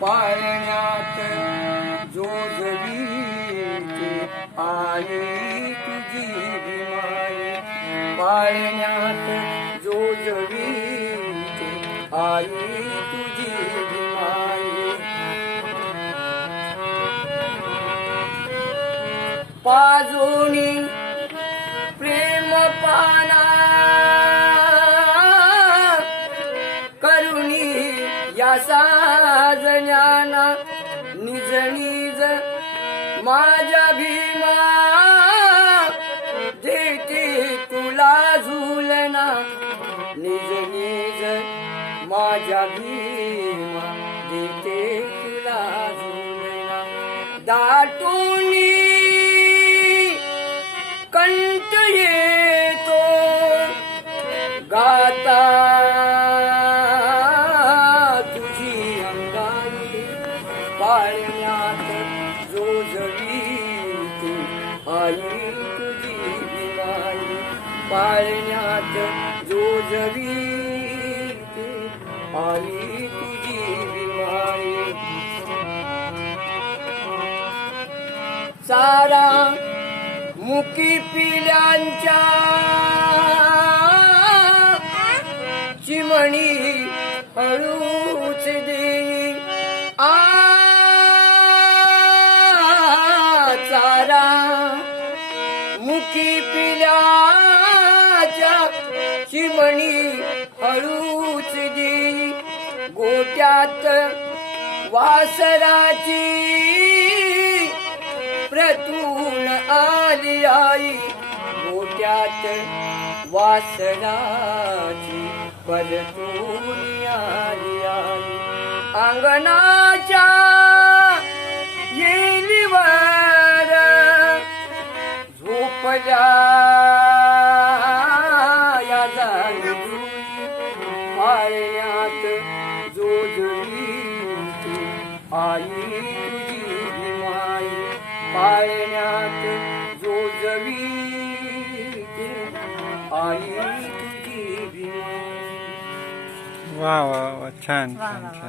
पाळण्यात जो जगीते आई तुझी माई, पाळण्यात जो जगीते आई तुझी माई. पाजोनी प्रेम पाना करुणी या साजण्याना, निज निज माझ्या भीमा देते तुला झुलना, निज निज माझ्या भीमा देते तुला झुलना. दाटूनी कंठ येतो गाता तुझी अंगाई, पाळण्यात जो जगीते आई तुझी माई, पाळण्यात जो जगीते आई तुझी माई. सारा मुकी पिल्यांच्या चिमणी हळूच देई, चारा मुकी पिल्याच्या चिमणी हळूच देई. गोट्यात वासराची प्रतून आली आई, गोट्यात वासराची परतून आली आई. अंगणाच्या येलीवर झोपल्या या जाई, पाळण्यात जो जगीते आई तुझी माई, पाळण्यात जो जगीते आई तुझी माई. वा वा वा, छान छान छान.